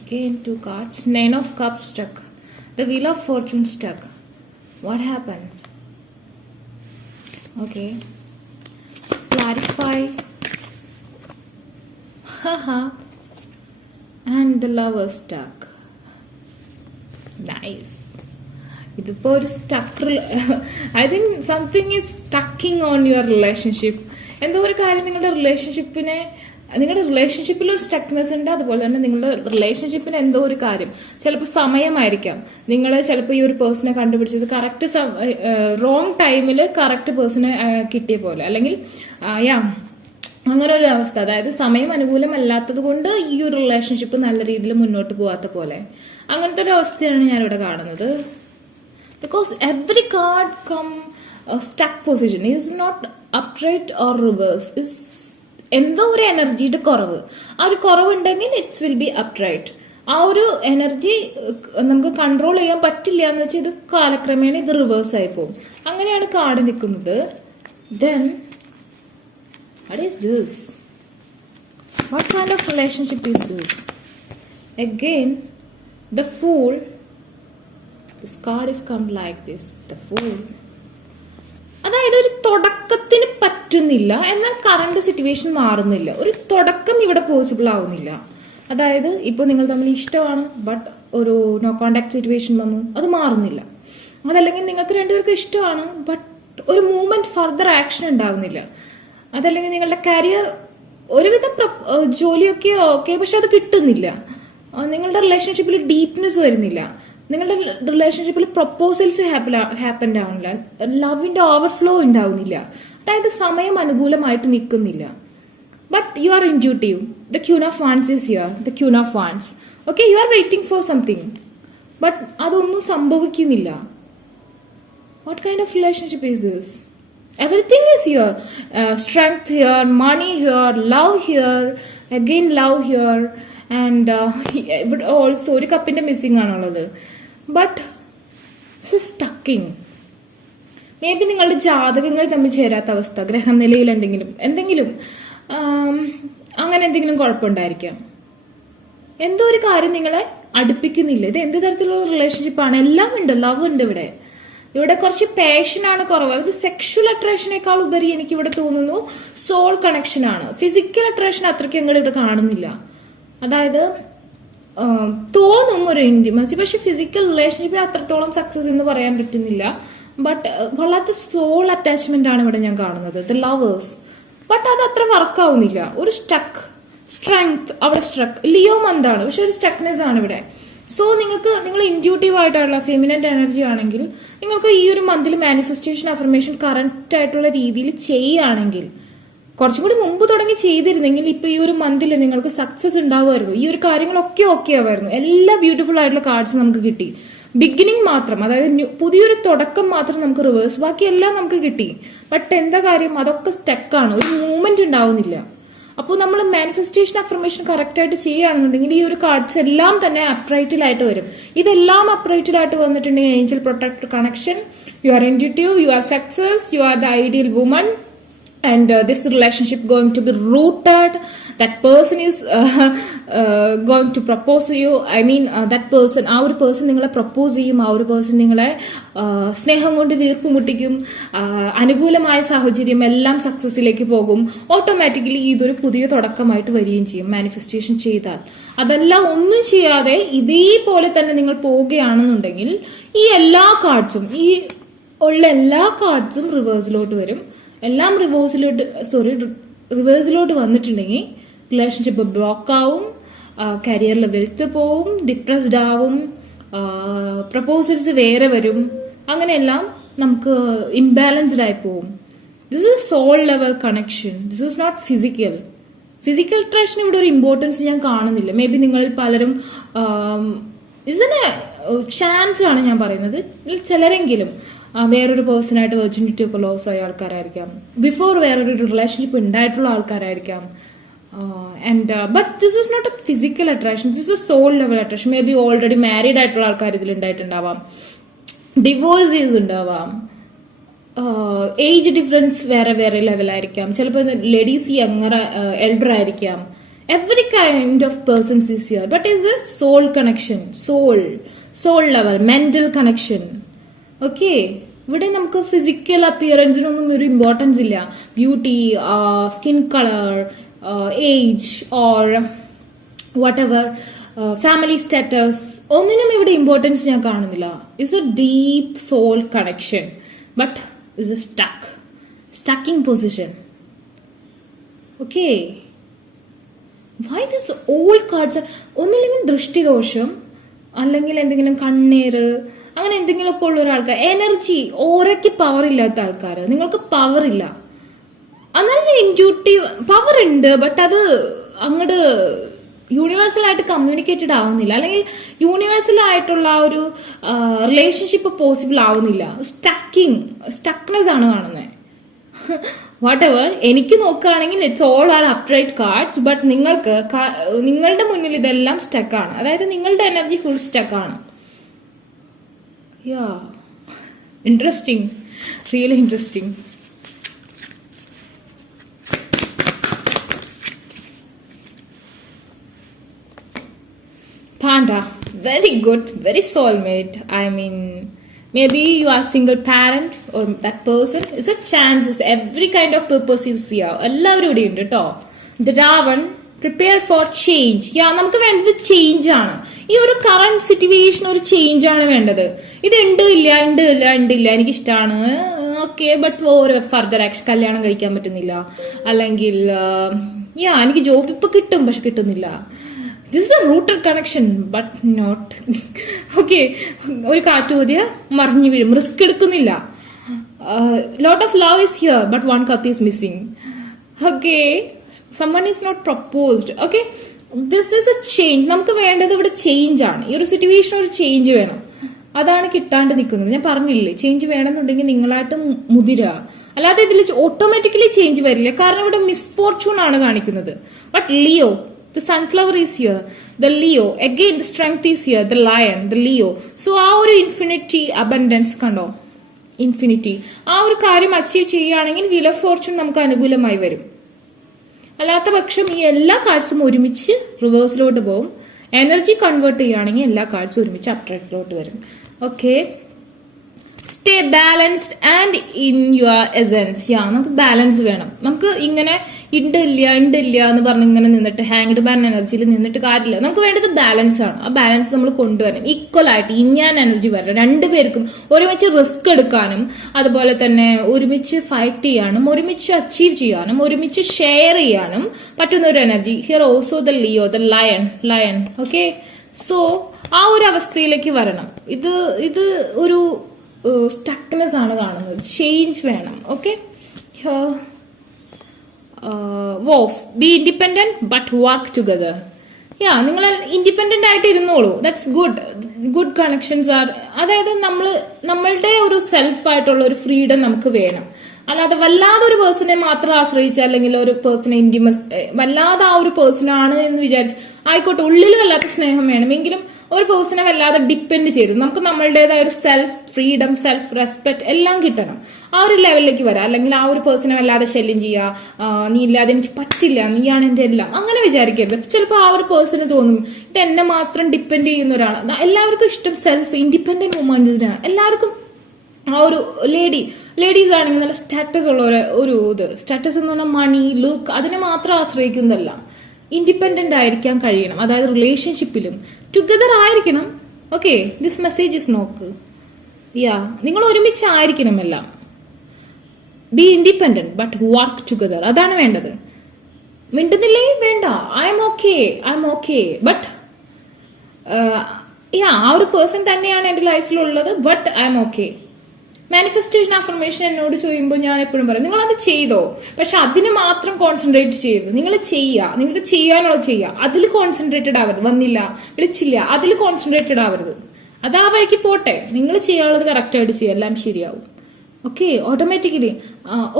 Again 2 cards: Nine of Cups stuck, the Wheel of Fortune stuck. What happened? Okay, clarify. Haha. And the Lover stuck. Nice. ഇതിപ്പോ ഒരു I think something is stucking on your relationship. എന്തോ ഒരു കാര്യം നിങ്ങളുടെ റിലേഷൻഷിപ്പിൽ ഒരു സ്റ്റക്നെസ് ഉണ്ട്. അതുപോലെ തന്നെ നിങ്ങളുടെ റിലേഷൻഷിപ്പിന് എന്തോ ഒരു കാര്യം, ചിലപ്പോൾ സമയമായിരിക്കാം. നിങ്ങൾ ചിലപ്പോൾ ഈ ഒരു പേഴ്സണെ കണ്ടുപിടിച്ചത് കറക്റ്റ് റോങ് ടൈമിൽ കറക്റ്റ് പേഴ്സണെ കിട്ടിയ പോലെ, അല്ലെങ്കിൽ അങ്ങനെ ഒരു അവസ്ഥ. അതായത് സമയം അനുകൂലമല്ലാത്തത് കൊണ്ട് ഈ ഒരു റിലേഷൻഷിപ്പ് നല്ല രീതിയിൽ മുന്നോട്ട് പോകാത്ത പോലെ, അങ്ങനത്തെ ഒരു അവസ്ഥയാണ് ഞാനിവിടെ കാണുന്നത്. Because every card come stuck position is not upright or reverse. Is എന്തോ ഒരു എനർജിയുടെ കുറവ്. ആ ഒരു കുറവുണ്ടെങ്കിൽ ഇറ്റ്സ് വിൽ ബി അപ്രൈറ്റ്. ആ ഒരു എനർജി നമുക്ക് കൺട്രോൾ ചെയ്യാൻ പറ്റില്ല എന്ന് വെച്ചാൽ ഇത് കാലക്രമേണ ഇത് റിവേഴ്സ് ആയി പോകും. അങ്ങനെയാണ് കാർഡ് നിൽക്കുന്നത്. Then what is this? What kind of relationship is this? Again the Fool. This card is come like this, the Fool. അതായത് ഒരു തുടക്കത്തിന് പറ്റുന്നില്ല, എന്നാൽ കറണ്ട് സിറ്റുവേഷൻ മാറുന്നില്ല. ഒരു തുടക്കം ഇവിടെ പോസിബിൾ ആവുന്നില്ല. അതായത് ഇപ്പോൾ നിങ്ങൾ തമ്മിൽ ഇഷ്ടമാണ്, ബട്ട് ഒരു നോ കോണ്ടാക്ട് സിറ്റുവേഷൻ വന്നു, അത് മാറുന്നില്ല. അതല്ലെങ്കിൽ നിങ്ങൾക്ക് രണ്ടുപേർക്കും ഇഷ്ടമാണ്, ബട്ട് ഒരു മൂവ്മെന്റ് ഫർദർ ആക്ഷൻ ഉണ്ടാകുന്നില്ല. അതല്ലെങ്കിൽ നിങ്ങളുടെ കരിയർ ഒരുവിധം ജോലിയൊക്കെ ഓക്കെ, പക്ഷെ അത് കിട്ടുന്നില്ല. നിങ്ങളുടെ റിലേഷൻഷിപ്പിൽ ഡീപ്നെസ് വരുന്നില്ല. നിങ്ങളുടെ റിലേഷൻഷിപ്പിൽ പ്രപ്പോസൽസ് ഹാപ്പൻ ആവുന്നില്ല. ലവിന്റെ ഓവർഫ്ലോ ഉണ്ടാവുന്നില്ല. അതായത് സമയം അനുകൂലമായിട്ട് നിൽക്കുന്നില്ല. But you are intuitive. The queen of wands is here. The queen of wands. Okay, you are waiting for something, but അതൊന്നും സംഭവിക്കുന്നില്ല. What kind of relationship is this? Everything is here. Strength here, money here, love here, again love here, and also ഒരു കപ്പിന്റെ മിസ്സിംഗ് ആണുള്ളത്. But it's stucking. Maybe നിങ്ങളുടെ ജാതകങ്ങൾ തമ്മിൽ ചേരാത്ത അവസ്ഥ, ഗ്രഹനിലയിൽ എന്തെങ്കിലും അങ്ങനെ എന്തെങ്കിലും കുഴപ്പമുണ്ടായിരിക്കാം. എന്തോ ഒരു കാര്യം നിങ്ങളെ അടുപ്പിക്കുന്നില്ല. ഇത് എന്ത് തരത്തിലുള്ള റിലേഷൻഷിപ്പാണ്? എല്ലാം ഉണ്ട്, ലവ് ഉണ്ട് ഇവിടെ. ഇവിടെ കുറച്ച് പാഷനാണ് കുറവ്. അത് സെക്ഷൽ അട്രാക്ഷനേക്കാൾ ഉപരി എനിക്ക് ഇവിടെ തോന്നുന്നു സോൾ കണക്ഷൻ ആണ്. ഫിസിക്കൽ അട്രാക്ഷൻ അത്രയ്ക്ക് ഞങ്ങൾ ഇവിടെ കാണുന്നില്ല. അതായത് തോന്നും ഒരു ഇന്റിമസി, പക്ഷെ ഫിസിക്കൽ റിലേഷൻഷിപ്പിൽ അത്രത്തോളം സക്സസ് എന്ന് പറയാൻ പറ്റുന്നില്ല. ബട്ട് വല്ലാത്ത സോൾ അറ്റാച്ച്മെന്റ് ആണ് ഇവിടെ ഞാൻ കാണുന്നത്, ദ ലവേഴ്സ്. ബട്ട് അത് അത്ര വർക്കാവുന്നില്ല. ഒരു സ്ട്രെങ്ത് അവിടെ സ്ട്രക്ക്. ലിയോ മന്താണ്, പക്ഷെ ഒരു സ്റ്റക്നെസ് ആണ് ഇവിടെ. സോ നിങ്ങൾ ഇൻറ്റ്യൂട്ടീവ് ആയിട്ടുള്ള ഫെമിനന്റ് എനർജി ആണെങ്കിൽ നിങ്ങൾക്ക് ഈ ഒരു മന്തിൽ മാനിഫെസ്റ്റേഷൻ അഫർമേഷൻ കറക്റ്റ് ആയിട്ടുള്ള രീതിയിൽ ചെയ്യുകയാണെങ്കിൽ, കുറച്ചും കൂടി മുമ്പ് തുടങ്ങി ചെയ്തിരുന്നെങ്കിൽ ഇപ്പൊ ഈ ഒരു മന്തിൽ നിങ്ങൾക്ക് സക്സസ് ഉണ്ടാവുമായിരുന്നു. ഈ ഒരു കാര്യങ്ങളൊക്കെ ഓക്കെ ആവുമായിരുന്നു. എല്ലാ ബ്യൂട്ടിഫുൾ ആയിട്ടുള്ള കാർഡ്സ് നമുക്ക് കിട്ടി. ബിഗിനിങ് മാത്രം, അതായത് പുതിയൊരു തുടക്കം മാത്രം നമുക്ക് റിവേഴ്സ്, ബാക്കി എല്ലാം നമുക്ക് കിട്ടി. ബട്ട് എന്താ കാര്യം? അതൊക്കെ സ്റ്റക്കാണ്, ഒരു മൂവ്മെന്റ് ഉണ്ടാവുന്നില്ല. അപ്പോൾ നമ്മൾ മാനിഫെസ്റ്റേഷൻ അഫർമേഷൻ കറക്റ്റ് ആയിട്ട് ചെയ്യുകയാണെന്നുണ്ടെങ്കിൽ ഈ ഒരു കാർഡ്സ് എല്ലാം തന്നെ അപ്രൈറ്റിലായിട്ട് വരും. ഇതെല്ലാം അപ്രൈറ്റിലായിട്ട് വന്നിട്ടുണ്ടെങ്കിൽ Angel protect connection, you are intuitive, you are success, you are the ideal woman, and this relationship going to be rooted. That person is going to propose to you. I mean that person, ആ ഒരു പേഴ്സൺ നിങ്ങളെ പ്രപ്പോസ് ചെയ്യും. ആ ഒരു പേഴ്സൺ നിങ്ങളെ സ്നേഹം കൊണ്ട് വീർപ്പുമുട്ടിക്കും. അനുകൂലമായ സാഹചര്യം എല്ലാം സക്സസിലേക്ക് പോകും. ഓട്ടോമാറ്റിക്കലി ഇതൊരു പുതിയ തുടക്കമായിട്ട് വരികയും ചെയ്യും മാനിഫെസ്റ്റേഷൻ ചെയ്താൽ. അതെല്ലാം ഒന്നും ചെയ്യാതെ ഇതേപോലെ തന്നെ നിങ്ങൾ പോവുകയാണെന്നുണ്ടെങ്കിൽ ഈ എല്ലാ കാർഡ്സും, ഈ ഉള്ള എല്ലാ കാർഡ്സും റിവേഴ്സിലോട്ട് വരും. എല്ലാം റിവേഴ്സിലോട്ട് വന്നിട്ടുണ്ടെങ്കിൽ റിലേഷൻഷിപ്പ് ബ്ലോക്ക് ആവും, കരിയറിൽ വെൽത്ത് പോവും, ഡിപ്രസ്ഡ് ആവും, പ്രപ്പോസൽസ് വേറെ വരും. അങ്ങനെയെല്ലാം നമുക്ക് ഇംബാലൻസ്ഡ് ആയി പോവും. This is soul level connection. This is not physical. Physical attraction ഇവിടെ ഒരു ഇമ്പോർട്ടൻസ് ഞാൻ കാണുന്നില്ല. മേ ബി നിങ്ങളിൽ പലരും ഇതിന് ചാൻസ് ആണ് ഞാൻ പറയുന്നത്. ചിലരെങ്കിലും വേറൊരു പേഴ്സണായിട്ട് വെർജിനിറ്റി ഒക്കെ ലോസ് ആയ ആൾക്കാരായിരിക്കാം, ബിഫോർ വേറൊരു റിലേഷൻഷിപ്പ് ഉണ്ടായിട്ടുള്ള ആൾക്കാരായിരിക്കാം. But this is not a physical attraction, this is soul level attraction. Maybe already married ആയിട്ടുള്ള ആൾക്കാർ ഇതിൽ ഉണ്ടായിട്ടുണ്ടാവാം, ഡിവോഴ്സേഴ്സ് ഉണ്ടാവാം, ഏജ് ഡിഫറൻസ് വേറെ വേറെ ലെവലായിരിക്കാം, ചിലപ്പോൾ ലേഡീസ് യങ്ങർ എൽഡർ ആയിരിക്കാം. Every kind of persons is here, but is a soul connection, soul level, mental connection. Okay, ഇവിടെ നമുക്ക് ഫിസിക്കൽ അപ്പിയറൻസിനൊന്നും ഒരു ഇമ്പോർട്ടൻസ് ഇല്ല. Beauty, skin colour, age or whatever, family status, ഒന്നിനും ഇവിടെ ഇമ്പോർട്ടൻസ് ഞാൻ കാണുന്നില്ല. It's a deep soul connection, but it's a stucking position. Okay, why this all cards? ഒന്നില്ലെങ്കിൽ ദൃഷ്ടിദോഷം, അല്ലെങ്കിൽ എന്തെങ്കിലും കണ്ണീര്, അങ്ങനെ എന്തെങ്കിലുമൊക്കെ ഉള്ള ഒരാൾക്കാർ, എനർജി, ഓരയ്ക്ക് പവർ ഇല്ലാത്ത ആൾക്കാർ. നിങ്ങൾക്ക് പവർ ഇല്ല, എന്നാൽ ഇൻറ്റ്യൂട്ടീവ് പവർ ഉണ്ട്, ബട്ട് അത് അങ്ങോട്ട് യൂണിവേഴ്സൽ ആയിട്ട് കമ്മ്യൂണിക്കേറ്റഡ് ആവുന്നില്ല, അല്ലെങ്കിൽ യൂണിവേഴ്സൽ ആയിട്ടുള്ള ആ ഒരു റിലേഷൻഷിപ്പ് പോസിബിൾ ആവുന്നില്ല. സ്റ്റക്നെസ് ആണ് കാണുന്നത്. വാട്ട് എവർ, എനിക്ക് നോക്കുകയാണെങ്കിൽ it's all are upright cards, but നിങ്ങളുടെ മുന്നിൽ ഇതെല്ലാം സ്റ്റക്കാണ്. അതായത് നിങ്ങളുടെ എനർജി ഫുൾ സ്റ്റക്കാണ്. Yeah, interesting, really interesting. Panda, very good, very soulmate. I mean, maybe you are single parent or that person. It's a chance. It's every kind of purpose you see. എല്ലാവരും ഇവിടെ ഉണ്ട് കേട്ടോ. The Ravan, prepare for change. നമുക്ക് വേണ്ടത് ചേഞ്ച് ആണ്. ഈ ഒരു കറന്റ് സിറ്റുവേഷൻ ഒരു ചേഞ്ച് ആണ് വേണ്ടത്. ഇത് ഉണ്ട് ഇല്ല എനിക്ക് ഇഷ്ടമാണ്, ഓക്കെ, ബട്ട് ഒരു ഫർദർ ആക്ഷൻ, കല്യാണം കഴിക്കാൻ പറ്റുന്നില്ല, അല്ലെങ്കിൽ എനിക്ക് ജോബ് ഇപ്പൊ കിട്ടും പക്ഷെ കിട്ടുന്നില്ല. This is a rooted connection, but not. Okay, ഒരു കാറ്റ് ഊതിയ മറിഞ്ഞു വീഴും, റിസ്ക് എടുക്കുന്നില്ല. Lot of love is here, but one cup is missing. Okay, someone is not proposed. Okay, this is a change. നമുക്ക് വേണ്ടത് ഇവിടെ ചേഞ്ച് ആണ്. ഈ ഒരു സിറ്റുവേഷൻ ഒരു ചേഞ്ച് വേണം, അതാണ് കിട്ടാണ്ട് നിൽക്കുന്നത്. ഞാൻ പറഞ്ഞില്ലേ, ചേഞ്ച് വേണമെന്നുണ്ടെങ്കിൽ നിങ്ങളായിട്ട് മുതിരുക, അല്ലാതെ ഇതിൽ ഓട്ടോമാറ്റിക്കലി ചേഞ്ച് വരില്ല. കാരണം ഇവിടെ മിസ്ഫോർച്യൂൺ ആണ് കാണിക്കുന്നത്. But Leo, the sunflower is here, the Leo, again the strength is here, the lion, the Leo. So ആ ഒരു ഇൻഫിനിറ്റി, അബൻഡൻസ് കണ്ടോ, ഇൻഫിനിറ്റി. ആ ഒരു കാര്യം അച്ചീവ് ചെയ്യുകയാണെങ്കിൽ വീൽ ഓഫ് ഫോർച്യൂൺ നമുക്ക് അനുകൂലമായി വരും. അല്ലാത്ത പക്ഷം ഈ എല്ലാ കാർഡ്സും ഒരുമിച്ച് റിവേഴ്സിലോട്ട് പോകും. എനർജി കൺവേർട്ട് ചെയ്യുകയാണെങ്കിൽ എല്ലാ കാർഡ്സും ഒരുമിച്ച് അപ്ട്രാക്റ്റിലോട്ട് വരും. Okay, stay balanced and in your essence. നമുക്ക് ബാലൻസ് വേണം. നമുക്ക് ഇങ്ങനെ ഇണ്ടില്ല എന്ന് പറഞ്ഞ് ഇങ്ങനെ നിന്നിട്ട് ഹാങ്ഡ് ബാൻ എനർജിയിൽ നിന്നിട്ട് കാര്യമില്ല. നമുക്ക് വേണ്ടത് ബാലൻസ് ആണ്. ആ ബാലൻസ് നമ്മൾ കൊണ്ടുവരണം. ഈക്വൽ ആയിട്ട് ഇഞ്ഞാൻ എനർജി വരണം. രണ്ടുപേർക്കും ഒരുമിച്ച് റിസ്ക് എടുക്കാനും, അതുപോലെ തന്നെ ഒരുമിച്ച് ഫൈറ്റ് ചെയ്യാനും, ഒരുമിച്ച് അച്ചീവ് ചെയ്യാനും, ഒരുമിച്ച് ഷെയർ ചെയ്യാനും പറ്റുന്ന ഒരു energy. Here also the Leo, the lion. Okay, so ആ ഒരു അവസ്ഥയിലേക്ക് വരണം. ഇത് ഒരു സ്റ്റക്നെസ് ആണ് കാണുന്നത്. ചേഞ്ച് വേണം. Okay, wolf, B independent but work together. നിങ്ങൾ ഇൻഡിപെൻഡന്റ് ആയിട്ട് ഇരുന്നോളൂ. That's good connections R. അതായത് നമ്മളുടെ ഒരു സെൽഫ് ആയിട്ടുള്ള ഒരു ഫ്രീഡം നമുക്ക് വേണം. അല്ലാതെ വല്ലാതെ ഒരു പേഴ്സണെ മാത്രം ആശ്രയിച്ച്, അല്ലെങ്കിൽ ഒരു പേഴ്സണെ വല്ലാതെ ആ ഒരു പേഴ്സണാണ് എന്ന് വിചാരിച്ച് ആയിക്കോട്ടെ, ഉള്ളിൽ വല്ലാത്ത സ്നേഹം വേണമെങ്കിലും ഒരു പേഴ്സണെ വല്ലാതെ ഡിപ്പെൻഡ് ചെയ്തു നമുക്ക് നമ്മളുടേതായ ഒരു സെൽഫ് ഫ്രീഡം, സെൽഫ് റെസ്പെക്ട് എല്ലാം കിട്ടണം. ആ ഒരു ലെവലിലേക്ക് വരാം. അല്ലെങ്കിൽ ആ ഒരു പേഴ്സണെ വല്ലാതെ ശല്യം ചെയ്യുക, നീ ഇല്ലാതെ എനിക്ക് പറ്റില്ല, നീയാണ് എന്റെ എല്ലാം, അങ്ങനെ വിചാരിക്കരുത്. ചിലപ്പോൾ ആ ഒരു പേഴ്സണ് തോന്നും ഇത് എന്നെ മാത്രം ഡിപ്പെൻഡ് ചെയ്യുന്ന ഒരാളാണ്. എല്ലാവർക്കും ഇഷ്ടം സെൽഫ് ഇൻഡിപെൻഡന്റ് വുമൻസിനാണ്. എല്ലാവർക്കും ആ ഒരു ലേഡീസ് ആണെങ്കിൽ നല്ല സ്റ്റാറ്റസ് ഉള്ള ഒരു സ്റ്റാറ്റസ് എന്ന് പറഞ്ഞാൽ മണി, ലുക്ക്, അതിനെ മാത്രം ആശ്രയിക്കുന്നതല്ല. ഇൻഡിപെൻഡന്റ് ആയിരിക്കാൻ കഴിയണം. അതായത് റിലേഷൻഷിപ്പിലും ടുഗദർ ആയിരിക്കണം. ഓക്കെ, ദിസ് മെസ്സേജ് ഇസ് നോക്ക്. നിങ്ങൾ ഒരുമിച്ച് ആയിരിക്കണം എല്ലാം. B independent but work together, അതാണ് വേണ്ടത്. മിണ്ടുന്നില്ലേ വേണ്ട, ഐ എം ഓക്കെ ബട്ട് ആ ഒരു പേഴ്സൺ തന്നെയാണ് എന്റെ ലൈഫിലുള്ളത്, but I am okay. Manifestation affirmation എന്നോട് ചോദിക്കുമ്പോൾ ഞാൻ എപ്പോഴും പറയും നിങ്ങൾ അത് ചെയ്തോ, പക്ഷെ അതിന് മാത്രം കോൺസെൻട്രേറ്റ് ചെയ്യരുത്. നിങ്ങൾ ചെയ്യുക, നിങ്ങൾക്ക് ചെയ്യാനുള്ളത് ചെയ്യുക, അതിൽ കോൺസെൻട്രേറ്റഡ് ആവരുത്. വന്നില്ല, വിളിച്ചില്ല, അതിൽ കോൺസെൻട്രേറ്റഡ് ആവരുത്. അത് ആ വഴിക്ക് പോട്ടെ, നിങ്ങൾ ചെയ്യാനുള്ളത് കറക്റ്റായിട്ട് ചെയ്യുക, എല്ലാം ശരിയാവും. ഓക്കെ, ഓട്ടോമാറ്റിക്കലി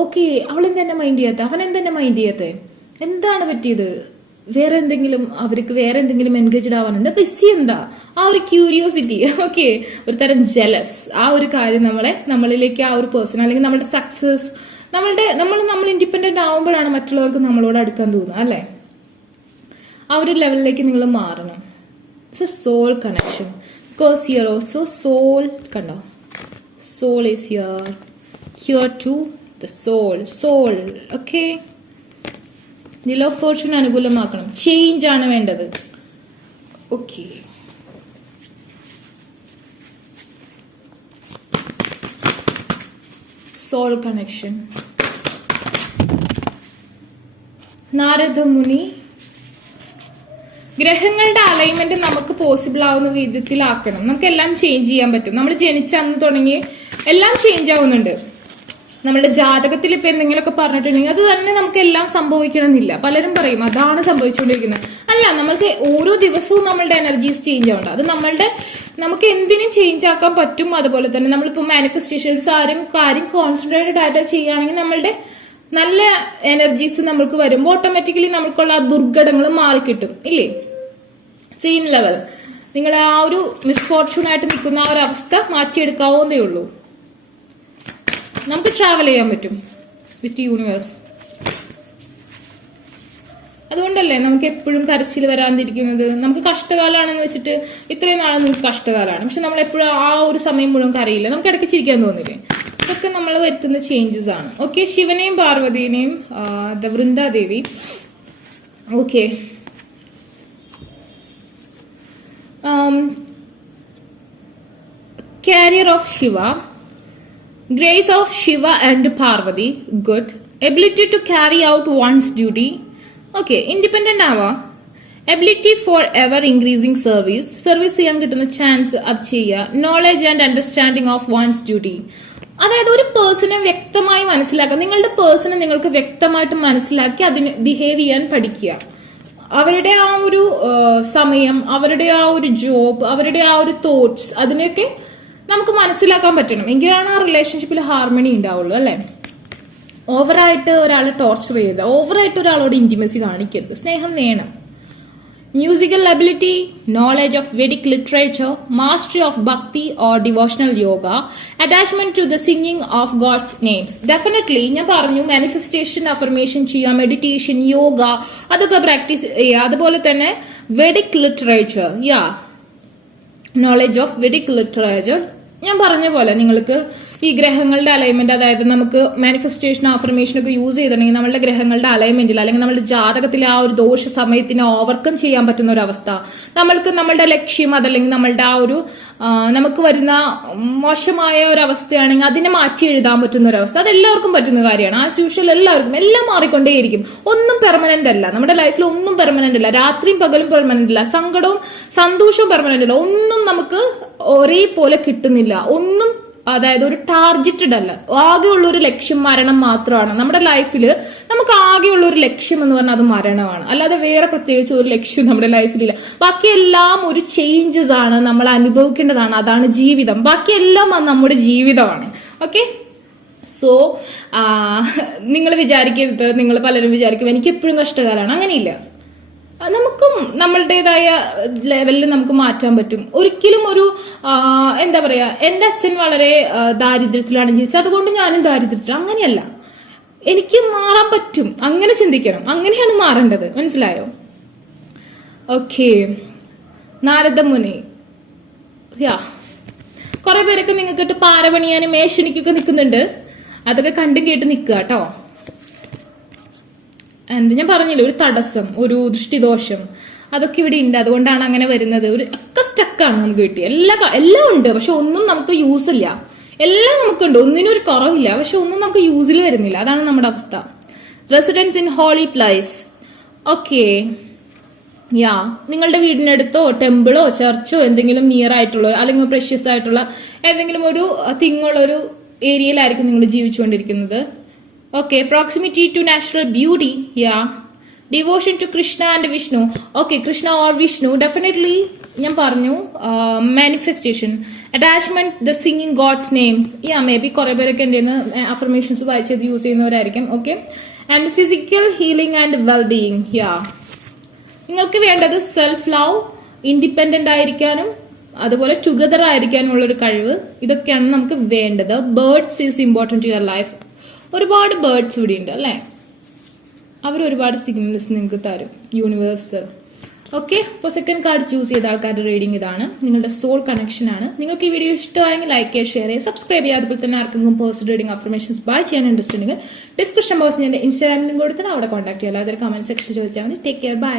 ഓക്കെ അവൾ എന്തെന്നെ മൈൻഡ് ചെയ്യാത്ത, അവൻ എന്തെന്നെ മൈൻഡ് ചെയ്യാത്ത, എന്താണ് പറ്റിയത്, വേറെ എന്തെങ്കിലും അവർക്ക് വേറെ എന്തെങ്കിലും എൻഗേജ്ഡ് ആവാനുണ്ട്, ബിസി എന്താ, ആ ഒരു ക്യൂരിയോസിറ്റി, ഓക്കെ, ഒരു തരം ജലസ്, ആ ഒരു കാര്യം നമ്മളിലേക്ക് ആ ഒരു പേഴ്സൺ അല്ലെങ്കിൽ നമ്മുടെ സക്സസ് നമ്മൾ ഇൻഡിപെൻഡന്റ് ആവുമ്പോഴാണ് മറ്റുള്ളവർക്ക് നമ്മളോട് അടുക്കാൻ തോന്നുക അല്ലേ. ആ ഒരു ലെവലിലേക്ക് നിങ്ങൾ മാറണം. It's a soul connection. Because here also soul കണ്ടോ, soul is here to the soul. Okay, നില ഓഫ് ഫോർച്യൂൺ അനുകൂലമാക്കണം. ചേഞ്ച് ആണ് വേണ്ടത്. Okay, soul connection. നാരദ മുനി ഗ്രഹങ്ങളുടെ അലൈൻമെന്റ് നമുക്ക് പോസിബിൾ ആവുന്ന വിധത്തിലാക്കണം. നമുക്ക് എല്ലാം ചേഞ്ച് ചെയ്യാൻ പറ്റും. നമ്മൾ ജനിച്ച അന്ന് തുടങ്ങി എല്ലാം ചേഞ്ച് ആവുന്നുണ്ട്. നമ്മുടെ ജാതകത്തിൽ ഇപ്പൊ എന്തെങ്കിലുമൊക്കെ പറഞ്ഞിട്ടുണ്ടെങ്കിൽ അത് തന്നെ നമുക്ക് എല്ലാം സംഭവിക്കണമെന്നില്ല. പലരും പറയും അതാണ് സംഭവിച്ചുകൊണ്ടിരിക്കുന്നത്. അല്ല, നമ്മൾക്ക് ഓരോ ദിവസവും നമ്മളുടെ എനർജീസ് ചേഞ്ച് ആവണ്ട. അത് നമുക്ക് എന്തിനും ചേഞ്ച് ആക്കാൻ പറ്റും. അതുപോലെ തന്നെ നമ്മളിപ്പോ മാനിഫെസ്റ്റേഷൻസ് കാര്യം കോൺസെൻട്രേറ്റഡ് ആയിട്ട് ചെയ്യുകയാണെങ്കിൽ നമ്മളുടെ നല്ല എനർജീസ് നമ്മൾക്ക് വരുമ്പോൾ ഓട്ടോമാറ്റിക്കലി നമ്മൾക്കുള്ള ആ ദുർഘടങ്ങൾ മാറിക്കിട്ടും ഇല്ലേ. സെയിം ലെവൽ നിങ്ങൾ ആ ഒരു മിസ്ഫോർച്യൂൺ ആയിട്ട് നിൽക്കുന്ന ആ ഒരു അവസ്ഥ മാറ്റിയെടുക്കാവുന്നതേ ഉള്ളൂ. നമുക്ക് ട്രാവൽ ചെയ്യാൻ പറ്റും വിത്ത് യൂണിവേഴ്സ്. അതുകൊണ്ടല്ലേ നമുക്ക് എപ്പോഴും കരച്ചിൽ വരാതിരിക്കുന്നത്. നമുക്ക് കഷ്ടകാലാണെന്ന് വെച്ചിട്ട് ഇത്രയും നാളെ നമുക്ക് കഷ്ടകാലമാണ്, പക്ഷെ നമ്മൾ എപ്പോഴും ആ ഒരു സമയം മുഴുവൻ കരയില്ല. നമുക്ക് ഇടയ്ക്ക് ചിരിക്കാൻ തോന്നില്ലേ. ഇതൊക്കെ നമ്മൾ വരുത്തുന്ന ചേഞ്ചസ് ആണ്. ഓക്കെ, ശിവനെയും പാർവതിനെയും Vrindadevi. Okay, carrier of Shiva, grace of Shiva and Parvati, good. Ability to carry out one's duty. Okay, independent ആവാ. Ability for ever increasing service ചെയ്യാൻ കിട്ടുന്ന ചാൻസ് അത് ചെയ്യുക. Knowledge and understanding of one's duty. അതായത് ഒരു പേഴ്സണെ വ്യക്തമായി മനസ്സിലാക്കുക. നിങ്ങളുടെ പേഴ്സണെ നിങ്ങൾക്ക് വ്യക്തമായിട്ട് മനസ്സിലാക്കി അതിന് ബിഹേവ് ചെയ്യാൻ പഠിക്കുക. അവരുടെ ആ ഒരു സമയം, അവരുടെ ആ ഒരു ജോബ്, അവരുടെ ആ ഒരു തോട്ട്സ്, അതിനൊക്കെ നമുക്ക് മനസ്സിലാക്കാൻ പറ്റണം. എങ്കിലാണ് ആ റിലേഷൻഷിപ്പിൽ ഹാർമണി ഉണ്ടാവുള്ളൂ അല്ലെ. ഓവറായിട്ട് ഒരാളെ ടോർച്ചർ ചെയ്ത്, ഓവറായിട്ട് ഒരാളോട് ഇന്റിമസി കാണിക്കരുത്. സ്നേഹം വേണം. Musical ability, knowledge of Vedic literature, mastery of bhakti or devotional yoga, attachment to the singing of gods names. Definitely ഞാൻ പറഞ്ഞു മാനിഫെസ്റ്റേഷൻ, അഫർമേഷൻ ചെയ്യുക, മെഡിറ്റേഷൻ, യോഗ, അതൊക്കെ പ്രാക്ടീസ് ചെയ്യുക. അതുപോലെ തന്നെ Vedic literature, knowledge of Vedic literature. ഞാൻ പറഞ്ഞ പോലെ നിങ്ങൾക്ക് ഈ ഗ്രഹങ്ങളുടെ അലൈൻമെന്റ്, അതായത് നമുക്ക് മാനിഫെസ്റ്റേഷൻ, അഫർമേഷൻ ഒക്കെ യൂസ് ചെയ്തിട്ടുണ്ടെങ്കിൽ നമ്മളുടെ ഗ്രഹങ്ങളുടെ അലൈൻമെന്റിൽ അല്ലെങ്കിൽ നമ്മുടെ ജാതകത്തിലെ ആ ഒരു ദോഷ സമയത്തിനെ ഓവർകം ചെയ്യാൻ പറ്റുന്ന ഒരു അവസ്ഥ, നമ്മൾക്ക് നമ്മളുടെ ലക്ഷ്യം അതല്ലെങ്കിൽ നമ്മളുടെ ആ ഒരു നമുക്ക് വരുന്ന മോശമായ ഒരു അവസ്ഥയാണെങ്കിൽ അതിനെ മാറ്റി എഴുതാൻ പറ്റുന്ന ഒരു അവസ്ഥ, അത് എല്ലാവർക്കും പറ്റുന്ന കാര്യമാണ്. ആസ് യൂഷ്വൽ എല്ലാവർക്കും എല്ലാം മാറിക്കൊണ്ടേയിരിക്കും. ഒന്നും പെർമനന്റ് അല്ല. നമ്മുടെ ലൈഫിൽ ഒന്നും പെർമനന്റ് അല്ല. രാത്രിയും പകലും പെർമനന്റ് അല്ല. സങ്കടവും സന്തോഷവും പെർമനന്റ് അല്ല. ഒന്നും നമുക്ക് ഒരേപോലെ കിട്ടുന്നില്ല. ഒന്നും അതായത് ഒരു ടാർജറ്റഡ് അല്ല. ആകെയുള്ള ഒരു ലക്ഷ്യം മരണം മാത്രമാണ്. നമ്മുടെ ലൈഫിൽ നമുക്ക് ആകെയുള്ള ഒരു ലക്ഷ്യം എന്ന് പറഞ്ഞാൽ അത് മരണമാണ്. അല്ലാതെ വേറെ പ്രത്യേകിച്ച് ഒരു ലക്ഷ്യം നമ്മുടെ ലൈഫിലില്ല. ബാക്കിയെല്ലാം ഒരു ചേഞ്ചസ് ആണ്, നമ്മൾ അനുഭവിക്കേണ്ടതാണ്. അതാണ് ജീവിതം. ബാക്കിയെല്ലാം നമ്മുടെ ജീവിതമാണ്. ഓക്കെ, സോ നിങ്ങൾ വിചാരിക്കരുത്, നിങ്ങൾ പലരും വിചാരിക്കും എനിക്ക് എപ്പോഴും കഷ്ടകാലമാണ്. അങ്ങനെയില്ല. നമുക്കും നമ്മളുടേതായ ലെവലിൽ നമുക്ക് മാറ്റാൻ പറ്റും. ഒരിക്കലും ഒരു എന്താ പറയാ, എന്റെ അച്ഛൻ വളരെ ദാരിദ്ര്യത്തിലാണ് ജീവിച്ചത് അതുകൊണ്ട് ഞാനും ദാരിദ്ര്യത്തിൽ, അങ്ങനെയല്ല. എനിക്ക് മാറാൻ പറ്റും. അങ്ങനെ ചിന്തിക്കണം. അങ്ങനെയാണ് മാറേണ്ടത്. മനസ്സിലായോ? ഓക്കെ, നാരദമുനി. കുറെ പേരൊക്കെ നിങ്ങൾക്ക് പാര പണിയാനും മേശനിക്കൊക്കെ നിൽക്കുന്നുണ്ട്. അതൊക്കെ കണ്ടും കേട്ട് നിൽക്കുക കേട്ടോ. ആൻഡ് ഞാൻ പറഞ്ഞില്ലേ, ഒരു തടസ്സം, ഒരു ദൃഷ്ടിദോഷം, അതൊക്കെ ഇവിടെ ഉണ്ട്. അതുകൊണ്ടാണ് അങ്ങനെ വരുന്നത്. ഒക്കെ സ്റ്റക്കാണ് നമുക്ക് കിട്ടി. എല്ലാം ഉണ്ട്, പക്ഷെ ഒന്നും നമുക്ക് യൂസ് ഇല്ല. എല്ലാം നമുക്കുണ്ട്, ഒന്നിനും ഒരു കുറവില്ല, പക്ഷെ ഒന്നും നമുക്ക് യൂസിൽ വരുന്നില്ല. അതാണ് നമ്മുടെ അവസ്ഥ. Residence in holy place. Okay, നിങ്ങളുടെ വീടിനടുത്തോ ടെമ്പിളോ ചർച്ചോ എന്തെങ്കിലും നിയർ ആയിട്ടുള്ള അല്ലെങ്കിൽ പ്രഷ്യസ് ആയിട്ടുള്ള ഏതെങ്കിലും ഒരു തിങ്ങുള്ളൊരു ഏരിയയിലായിരിക്കും നിങ്ങൾ ജീവിച്ചുകൊണ്ടിരിക്കുന്നത്. Okay, proximity to natural beauty, yeah. Devotion to Krishna and Vishnu. Okay, Krishna or Vishnu definitely ഞാൻ പറഞ്ഞു. Manifestation, attachment the singing gods name, yeah maybe കുറെ പേരൊക്കെ എൻ്റെ അഫർമേഷൻസ് വായിച്ചത് യൂസ് ചെയ്യുന്നവരായിരിക്കും. Okay, and physical healing and wellbeing, yeah. നിങ്ങൾക്ക് വേണ്ടത് സെൽഫ് ലവ്, ഇൻഡിപെൻഡന്റ് ആയിരിക്കാനും അതുപോലെ ടുഗദർ ആയിരിക്കാനുള്ള ഒരു കഴിവ്, ഇതൊക്കെയാണ് നമുക്ക് വേണ്ടത്. Birds is important to your life. ഒരുപാട് ബേർഡ്സ് ഇവിടെ ഉണ്ട് അല്ലേ, അവർ ഒരുപാട് സിഗ്നൽസ് നിങ്ങൾക്ക് തരും, യൂണിവേഴ്സ്. ഓക്കെ, അപ്പോൾ സെക്കൻഡ് കാർഡ് ചൂസ് ചെയ്ത ആൾക്കാരുടെ റീഡിംഗ് ഇതാണ്. നിങ്ങളുടെ സോൾ കണക്ഷൻ ആണ്. നിങ്ങൾക്ക് ഈ വീഡിയോ ഇഷ്ടമായെങ്കിൽ ലൈക്ക് ചെയ്യുക, ഷെയർ ചെയ്യുക, സബ്സ്ക്രൈബ് ചെയ്യുക. അതുപോലെ തന്നെ ആർക്കെങ്കിലും പേഴ്സണൽ റീഡിംഗ് അഫർമേഷൻസ് ബൈ ചെയ്യാൻ ഇൻട്രസ്റ്റ് ഉണ്ടെങ്കിൽ ഡിസ്ക്രിപ്ഷൻ ബോക്സിൽ എൻ്റെ ഇൻസ്റ്റാഗ്രാമിലും കൊടുത്തിട്ട് അവിടെ കോൺടാക്ട് ചെയ്യുക. അതൊരു കമന്റ് സെക്ഷൻ ചോദിച്ചാൽ മതി. Take care, by.